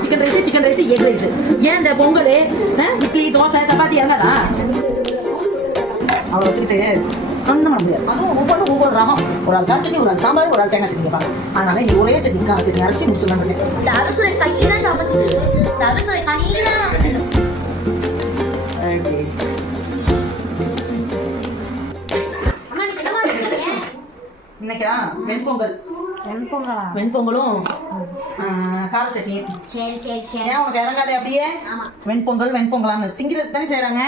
Chicken rice egg rice ஏன் இந்த பொங்கல் இட்லி தோசை சப்பாத்தி இறங்காதா அவளை வச்சுக்கிட்டு ஒன்றும் பண்ண முடியாது. அதுவும் ஒவ்வொரு ரகம், ஒரு ஆள் கார சட்னி, ஒரு ஆள் சாம்பார், ஒரு ஆள் தேங்காய் சட்னி கேட்பாங்க. அதனால இது ஒரே சட்னி கார சட்னி அரைச்சி முடிச்சுலாம் இருக்கேன். அரசுரை கையில சமைச்சது, அரசுரை கையில இன்னைக்கா வெண்பொங்கல், வெண்பொங்கலும் கார சட்னியும். ஏன் உனக்கு இறங்காதே அப்படியே? வெண்பொங்கல் வெண்பொங்கலான்னு திங்கிறது தானே செய்யறாங்க,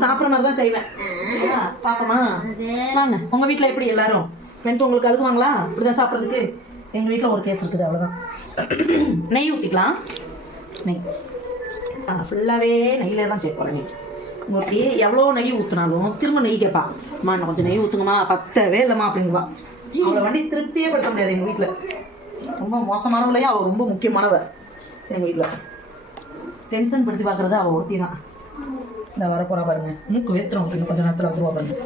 சாப்பிட்ற மாதிரி தான் செய்வேன். பாப்போமா வாங்க. உங்க வீட்டுல எப்படி எல்லாரும் வெண்பொங்கலுக்கு அழுகுவாங்களா? இப்படிதான் சாப்பிட்றதுக்கு. எங்க வீட்டுல ஒரு கேஸ் இருக்குது, அவ்வளவுதான். நெய் ஊற்றிக்கலாம். நெய் ஃபுல்லாகவே நெய்யிலே தான் சேர்ப்போம். நெய் உங்களுக்கு எவ்வளோ நெய் ஊற்றினாலும் திரும்ப நெய் கேட்பா. அம்மா இன்னும் கொஞ்சம் நெய் ஊற்றுங்கம்மா, பத்தவே இல்லைம்மா அப்படிங்குவா. அவளை வண்டி திருப்தியே படுத்த முடியாது. எங்கள் வீட்டில் ரொம்ப மோசமானவளையும் அவள் ரொம்ப முக்கியமானவ. எங்கள் வீட்டில் டென்ஷன் படுத்தி பார்க்குறது அவள் ஒருத்தி தான். இந்த வரப்போறா பாருங்க, மூக்கு வேத்துறோம். இன்னும் கொஞ்சம் நேரத்தில் வந்துருவா பாருங்க.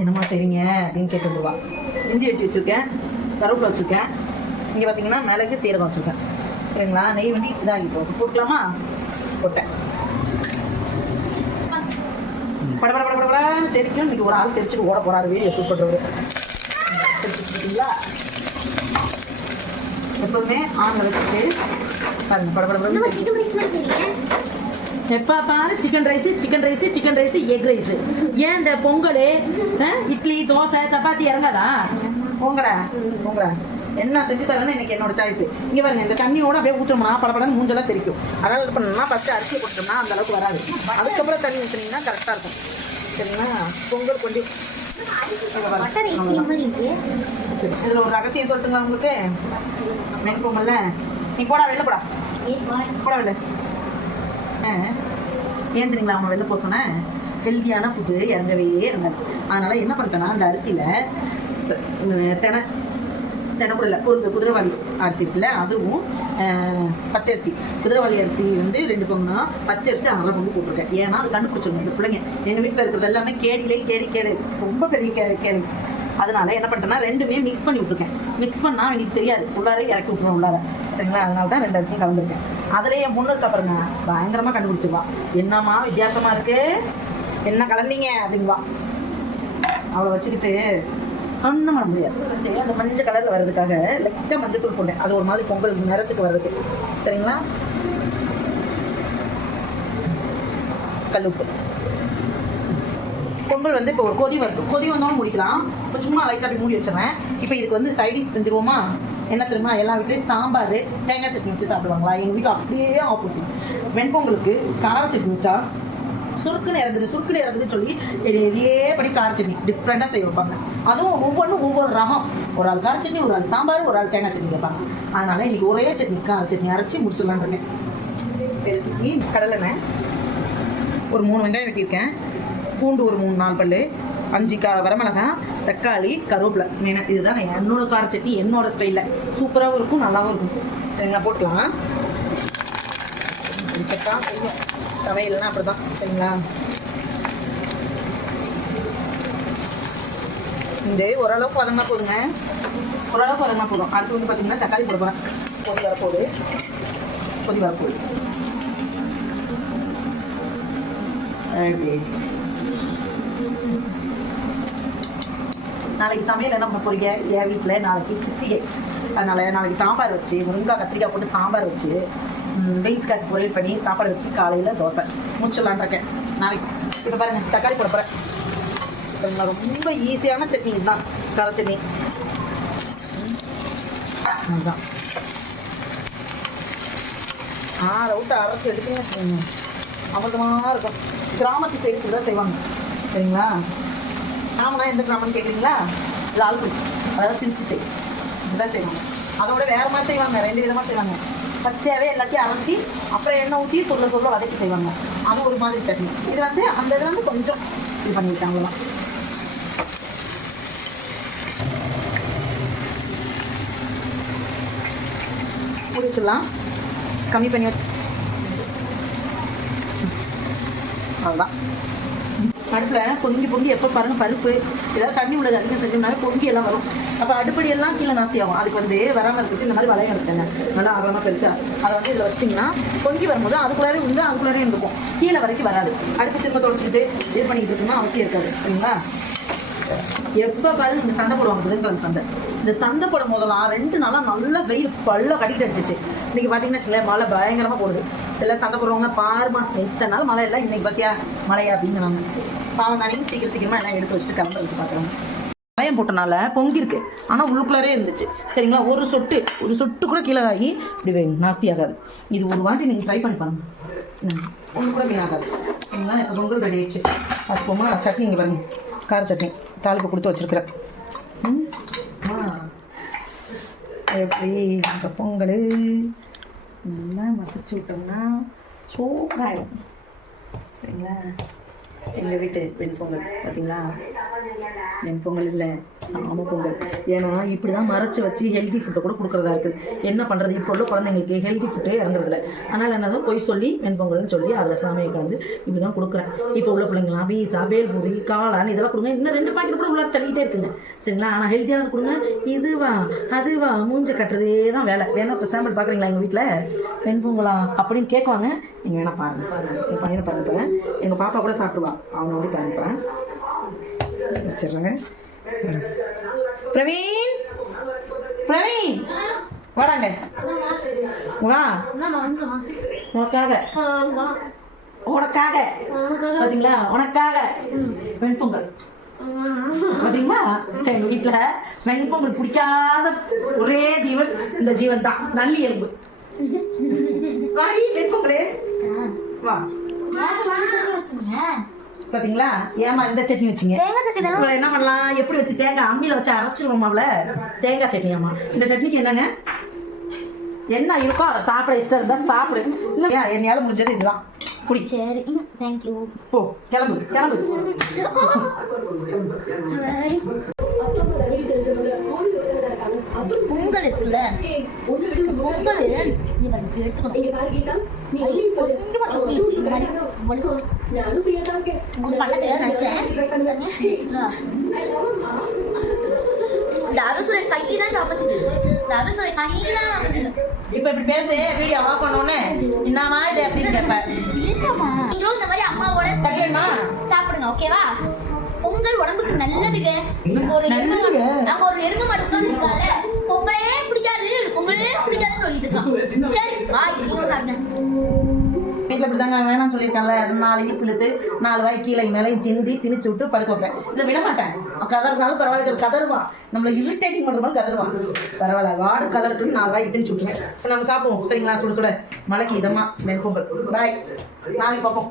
என்னம்மா சரிங்க அப்படின்னு கேட்டு வந்துருவா. இஞ்சி வெட்டி வச்சுருக்கேன், கருவேப்பிலை வச்சுருக்கேன். இங்கே பார்த்தீங்கன்னா மிளகு சீரகம் வச்சுருக்கேன். சரிங்களா? நெய் வண்டி இதாகிட்டோம். போட்டுக்கலாமா? போட்டேன். படப்படப்படப்படான்னு தெரிக்கும். இன்னைக்கு ஒரு ஆள் தெரிச்சுட்டு ஓட போறாரு, வீடியோ ஷூட் பண்றவரு. தெரிச்சுக்கிட்டீங்களா? எப்பவுமே ஆண்களை வச்சுட்டு பாருங்க, படப்படப்பட. எப்போ பாரு chicken rice chicken rice chicken rice egg rice. ஏன் இந்த பொங்கல் இட்லி தோசை சப்பாத்தி இறங்காதா? பொங்கடா பொங்கடா என்ன செஞ்சு தரேன்னு இன்னைக்கு என்னோட சாய்ஸ். இங்கே பாருங்க, இந்த தண்ணியோட அப்படியே ஊற்றோம்னா படப்படன்னு மூஞ்செல்லாம் தெரிக்கும். அதனால என்ன பண்ணணும்னா ஃபஸ்ட்டு அரிசியை போட்டோம்னா அந்த அளவுக்கு வராது. அதுக்கப்புறம் தண்ணி ஊற்றினீங்கன்னா கரெக்டாக இருக்கும். சரிங்களா? பொங்கல் கொஞ்சம் இதில் ஒரு ரகசியம் சொல்லட்டுங்களா உங்களுக்கு? வெண்பொங்கல்ல நீ போடா, வெளில போடா, போடா வெளில. ஏன் தெரியுங்களா அவங்க வெளில போக சொன்னேன்? ஹெல்த்தியான ஃபுட்டு இறங்கவே இருந்தது. அதனால் என்ன பண்ணிட்டேன்னா அந்த அரிசியில் தெனக்கூட இல்லை, குதிரைவாளி அரிசி இருக்குல்ல, அதுவும் பச்சரிசி. குதிரைவாளி அரிசி வந்து 2 பங்குனா, பச்சரிசி 1/2 பங்கு போட்டிருக்கேன். ஏன்னா அது கண்டுபிடிச்சிருங்க இந்த பிள்ளைங்க. எங்கள் வீட்டில் இருக்கிறது எல்லாமே கேடு ரொம்ப பெரிய கேடு. அதனால என்ன பண்ணிட்டேன்னா 2மே மிக்ஸ் பண்ணி விட்டுருக்கேன். மிக்ஸ் பண்ணால் எனக்கு தெரியாது, உள்ளாரே இறக்கி விட்டுருவோம் உள்ளார. சரிங்களா? அதனால தான் 2 அரிசியும் கலந்துருக்கேன். அதில் என் பொண்ணு இருக்க பாருங்க, பயங்கரமாக கண்டுபிடிச்சிருவா. என்னம்மா வித்தியாசமாக இருக்கு, என்ன கலந்தீங்க அப்படிங்குவா. அவளை வச்சுக்கிட்டு ஒன்றும் பண்ண முடியாது. அந்த மஞ்சள் கலரில் வர்றதுக்காக லைட்டாக மஞ்சள் தூள் போட்டேன். அது ஒரு மாதிரி பொங்கல் நேரத்துக்கு வர்றதுக்கு. சரிங்களா? கல்லுப்பு. பொங்கல் வந்து இப்போ ஒரு கொதி வந்தோன்னு முடிக்கலாம். இப்போ சும்மா லைட்டாக அப்படி மூடி வச்சிடறேன். இப்போ இதுக்கு வந்து சைடிஷ் செஞ்சுருவோமா? என்ன தெரியுமா? எல்லா வீட்லேயும் சாம்பார் தேங்காய் சட்னி வச்சு சாப்பிடுவாங்களா? எங்கள் வீட்டில் அப்படியே ஆப்போசிட். வெண்பொங்கலுக்கு கார சட்னி வச்சா சுருக்குன்னு இறங்குதுன்னு சொல்லி இதே படி கார சட்னி டிஃப்ரெண்டாக செய்ய வைப்பாங்க. அதுவும் ஒவ்வொரு ரகம். ஒரு ஆள் கார சட்னி, ஒரு ஆள் சாம்பார், ஒரு ஆள் தேங்காய் சட்னி கேட்பாங்க. அதனால இன்னைக்கு ஒரே சட்னி கார சட்னி அரைச்சி முடிச்சிடலான் இருக்கேன். கடலெண்ணெய் ஒரு 3 வெங்காயம் வெட்டியிருக்கேன், பூண்டு ஒரு 3-4 பல்லு, 5 வரமிளகாய், தக்காளி, கருவேப்பிலை. மெயினாக இதுதான் என்னோட கார சட்னி, என்னோட ஸ்டைலில் சூப்பராகவும் இருக்கும், நல்லாவும் இருக்கும். சரிங்களா? போட்டுக்கலாம். இப்போதான் செய்யும் சமையல்னா அப்படி தான். சரிங்களா? இந்த ஓரளவுக்கு வதங்கினா போதுங்க, ஓரளவுக்கு வதங்கினா போதும். அடுத்து வந்து பார்த்தீங்கன்னா தக்காளி போட போகிறேன். கொதி வரப்போகுது. நாளைக்கு சமையல் என்ன பண்ண போறீங்க? என் வீட்டில் நாளைக்கு கிருத்திகை. அதனால் நாளைக்கு சாம்பார் வச்சு, முருங்காய் கத்திரிக்காய் போட்டு சாம்பார் வச்சு, பீன்ஸ் கட் பொரியல் பண்ணி சாப்பாடு வச்சு காலையில் தோசை முடிச்சிடலான் இருக்கேன் நாளைக்கு. இப்போ பாருங்கள், தக்காளி போட போகிறேன். ரொம்ப ஈஸியான சட்னி இதுதான், கார சட்னி. அதுதான் ரவுட்டை அரைச்சி எடுத்துன்னு வச்சுக்கோங்க, அமிர்தமாக இருக்கும். கிராமத்து சைடு தான் செய்வாங்க. சரிங்களா? கிராமம்னா எந்த கிராமம்னு கேட்குறீங்களா? லால்குடி, அதாவது திருச்சி சைடு இதுதான் செய்வாங்க. அதோட வேறு மாதிரி செய்வாங்க, 2 விதமாக செய்வாங்க. பச்சையாகவே எல்லாத்தையும் அரைச்சி அப்புறம் எண்ணெய் ஊற்றி சொல்ல வதக்கி செய்வாங்க. அது ஒரு மாதிரி சட்னி. இது வந்து அந்த இதில் வந்து கொஞ்சம் இது பண்ணியிருக்காங்க. அவ்வளோதான். முடிச்சிடலாம். கம்மி பண்ணி வச்சு அவ்வளோதான். அடுப்பில் பொங்கி எப்போ பாருங்க பருப்பு ஏதாவது தண்ணி உள்ளது அதிகம் செஞ்சோம்னாவே பொங்கி எல்லாம் வரும். அப்போ அடுப்படியெல்லாம் கீழே நாஸ்தி ஆகும். அதுக்கு வந்து வராமல் இருக்கிறது இந்த மாதிரி வளையம் எடுத்துங்க, நல்லா ஆகாமல் பெருசாக அதை வந்து இதில் வச்சிட்டிங்கன்னா பொங்கி வரும்போது அதுக்குள்ளாரே வந்து அதுக்குள்ளாரே இருந்துக்கும், கீழே வரைக்கும் வராது. அடுப்பு திரும்ப தொடச்சிக்கிட்டு இது பண்ணிக்கிட்டு இருக்கணும்னா அவசியம் இருக்காது. சரிங்களா? எப்போ பாரு இந்த சந்தை போடுவாங்க, புதன்கிழமை சந்தை. இந்த சந்தை போடும் போதெல்லாம் 2 நாளாக நல்லா வெயில் பல்ல கடிக்கிட்டு அடிச்சிச்சு. இன்னைக்கு பார்த்தீங்கன்னா வச்சுக்கல மழை பயங்கரமாக போடுது. எல்லாம் சந்தை போடுவாங்க பாருமா, எத்தனை நாள் மழை இல்லை, இன்னைக்கு பார்த்தியா மழையா அப்படிங்கிறாங்க. பாவம் தானே சீக்கிரமாக எல்லாம் எடுத்து வச்சுட்டு கிளம்புறதுக்கு பார்க்குறாங்க. வளையம் போட்டனால பொங்கிருக்கு, ஆனால் உள்ளுக்குள்ளாரே இருந்துச்சு. சரிங்களா? ஒரு சொட்டு கூட கீழே ஆகி இப்படி நாஸ்தி ஆகாது. இது ஒரு வாட்டி நீங்கள் ட்ரை பண்ணி பாருங்க, ஒன்று கூட வீணாகாது. சரிங்களா? இப்போ பொங்கல் ரெடி ஆயிடுச்சு. அப்போமா சட்னி இங்கே பாருங்க, கார சட்னி தாளிப்பு கொடுத்து வச்சுருக்குறேன். எப்படி இந்த பொங்கல் நல்லா மசிச்சு விட்டோம்னா சூப்பராகிடும். சரிங்களா? எங்கள் வீட்டு வெண்பொங்கல் பார்த்தீங்களா? வெண்பொங்கல் இல்லை, சாம பொங்கல். ஏன்னா இப்படி தான் மறைச்சி வச்சு ஹெல்தி ஃபுட்டை கூட கொடுக்குறதா இருக்குது. என்ன பண்ணுறது, இப்போ உள்ள குழந்தைங்களுக்கு ஹெல்தி ஃபுட்டே இறங்குறதில்ல. அதனால் என்னதான் பொய் சொல்லி வெண்பொங்கல்னு சொல்லி அதில் சாமியை கலந்து இப்படி தான் கொடுக்குறேன். இப்போ உள்ள பிள்ளைங்களாம் பீஸா, பேல்பூரி, காளான் இதெல்லாம் கொடுங்க. இன்னும் 2 பாக்கெட் கூட உள்ள தள்ளிகிட்டே இருக்குங்க. சரிங்களா? ஆனால் ஹெல்த்தியானது கொடுங்க. இதுவா அதுவா மூஞ்ச கட்டுறதே தான் வேலை. வேணா இப்போ சாம்பிள் பார்க்குறீங்களா? எங்கள் வீட்டில் வெண்பொங்கலா அப்படின்னு கேட்குவாங்க. நீங்கள் வேணா பாருங்கள், என் பையனை பாருங்க, எங்கள் பாப்பா கூட சாப்பிடுவா. அவனை வந்து காமிப்பேன், வச்சிடுறேங்க. பிரவீன் வாடாங்க, வா. உனக்காக பார்த்தீங்களா, உனக்காக வெண்பொங்கல். பார்த்தீங்களா? எங்கள் வீட்டில் வெண்பொங்கல் பிடிக்காத ஒரே ஜீவன் இந்த ஜீவன் தான், நல்லி எலும்பு. வாடி வெண்பொங்கலே, வா. பாத்தீங்களா? ஏமா இந்த சட்னி வச்சிங்க? என்ன பண்ணலாம், எப்படி வச்சு தேங்காய் அம்மியில வச்சு அரைச்சிருவோம் அவள. தேங்காய் சட்னி. ஆமா, இந்த சட்னிக்கு என்னங்க என்ன இருக்கோ அதை சாப்பிட இஷ்டம் இருந்தா சாப்பிடு, இல்லையா என்னையால முடிஞ்சது இதுதான். குடி. சரி, தேங்க்யூ. போ, கிளம்பு. பொங்கல் இருக்குல்ல, பொங்கல் எடுத்துக்கணும். இந்த அறுசுரை கையை தான் சமைச்சது, இந்த அறுசுரை கையை தான் சமைச்சது. இப்ப இப்படி பேச வீடியோ ஆஃப் பண்ணோன்னு என்னமா இது அப்படின்னு கேட்பேன். நீங்களும் இந்த மாதிரி அம்மாவோட சாப்பிடுங்க, ஓகேவா? பொங்கல் உடம்புக்கு நல்லதுங்க. நம்ம ஒரு எருமை மாடு உட்கார்ந்து இருக்காங்க, பொங்கலே பிடிக்காதுன்னு சொல்லிட்டு இருக்கான். சரி பாய், நீங்களும் சாப்பிடுங்க. வீட்டில் இப்படி தாங்க வேணாம் சொல்லியிருக்காங்கல்ல, 4 இனிப்பு இழுத்து 4 வாய் கீழே மேலே சிந்தி திணிச்சு விட்டு படுக்க வைப்பேன். இதை விட மாட்டேன். கதறினாலும் பரவாயில்ல சொல்லி கதருவான், நம்மளை இரிட்டேட்டிங் பண்ணுறதுனால கதருவான். பரவாயில்ல, வாடு கதறட்டுன்னு 4 வாய் திணிச்சு விட்டுருவேன். நம்ம சாப்பிடுவோம். சரிங்களா? சுட மலைக்கு இதமா வெண்பொங்கல். பாய், நாளைக்கு பார்ப்போம்.